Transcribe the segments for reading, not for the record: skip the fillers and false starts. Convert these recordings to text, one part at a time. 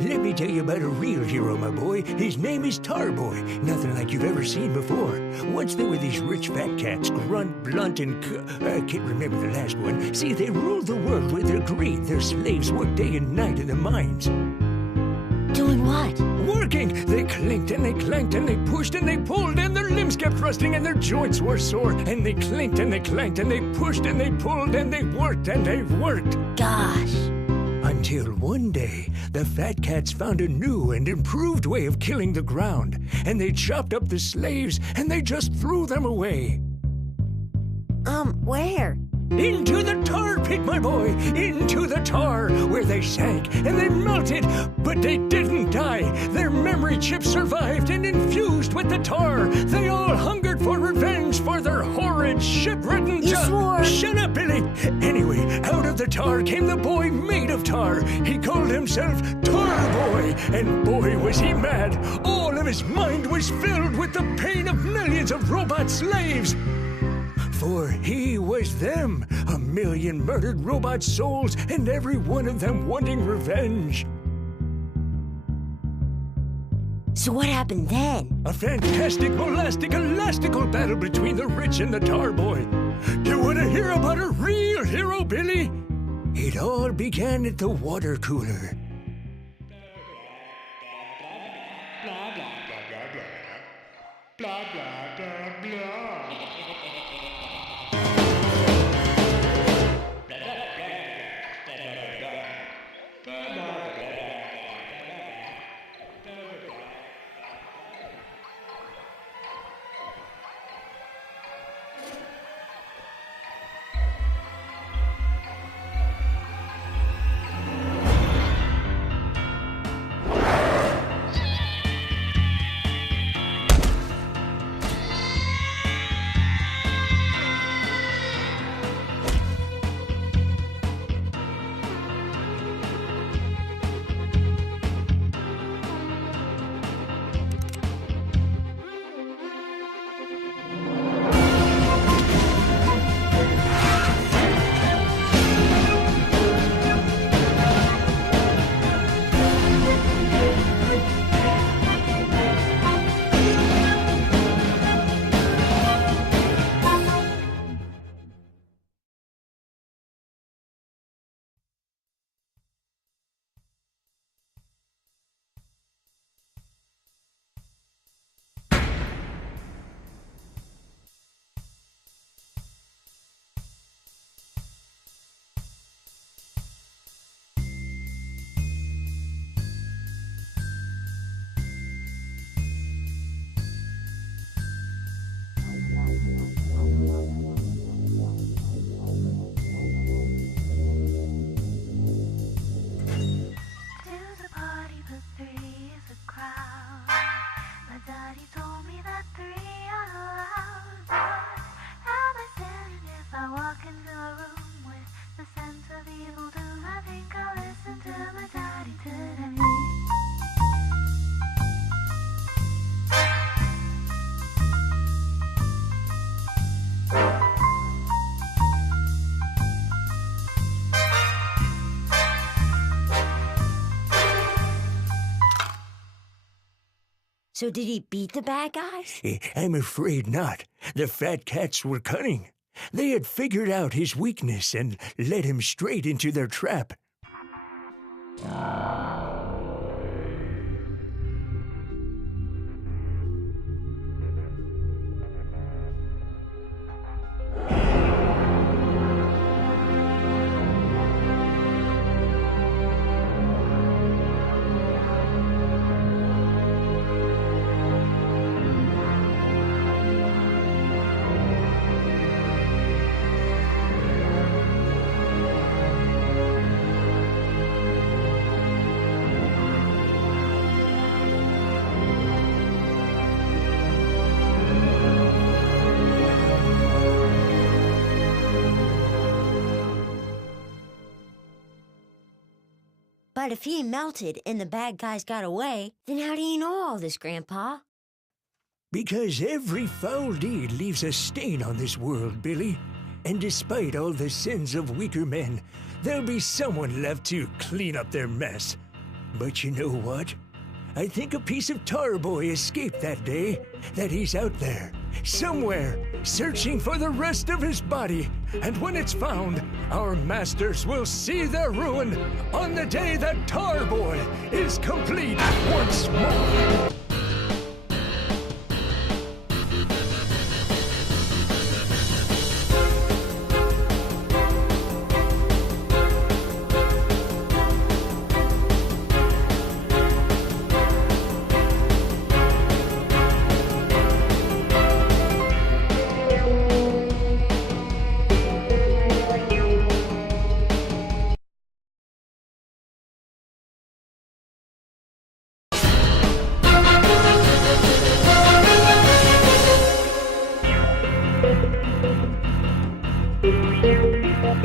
Let me tell you about a real hero, my boy. His name is Tarboy. Nothing like you've ever seen before. Once there were these rich fat cats, Grunt, Blunt, and I can't remember the last one. See, they ruled the world with their greed. Their slaves worked day and night in the mines. Doing what? Working! They clinked and they clanked and they pushed and they pulled and their limbs kept rusting and their joints were sore. And they clinked and they clanked and they pushed and they pulled and they worked and they worked. Gosh. Until one day, the fat cats found a new and improved way of killing the ground. And they chopped up the slaves and they just threw them away. Where? Into the tar pit, my boy! Into the tar, where they sank and they melted, but they didn't die. Their memory chips survived and infused with the tar. They all hungered for revenge for their horrid, shit-ridden You swore! Shut up, Billy! Anyway, out of the tar came the boy made of tar. He called himself Tar Boy, and boy was he mad. All of his mind was filled with the pain of millions of robot slaves. For he was them, 1,000,000 murdered robot souls, and every one of them wanting revenge. So what happened then? A fantastic, molastic, elastical battle between the rich and the Tar Boy. You want to hear about a real hero, Billy? It all began at the water cooler. Blah, blah, blah, blah, blah. Blah, blah, blah, blah. So did he beat the bad guys? I'm afraid not. The fat cats were cunning. They had figured out his weakness and led him straight into their trap. But if he melted and the bad guys got away, then how do you know all this, Grandpa? Because every foul deed leaves a stain on this world, Billy. And despite all the sins of weaker men, there'll be someone left to clean up their mess. But you know what? I think a piece of Tarboy escaped that day, that he's out there, somewhere, searching for the rest of his body. And when it's found, our masters will see their ruin on the day that Tarboy is complete once more.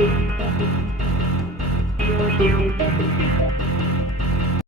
Thank you.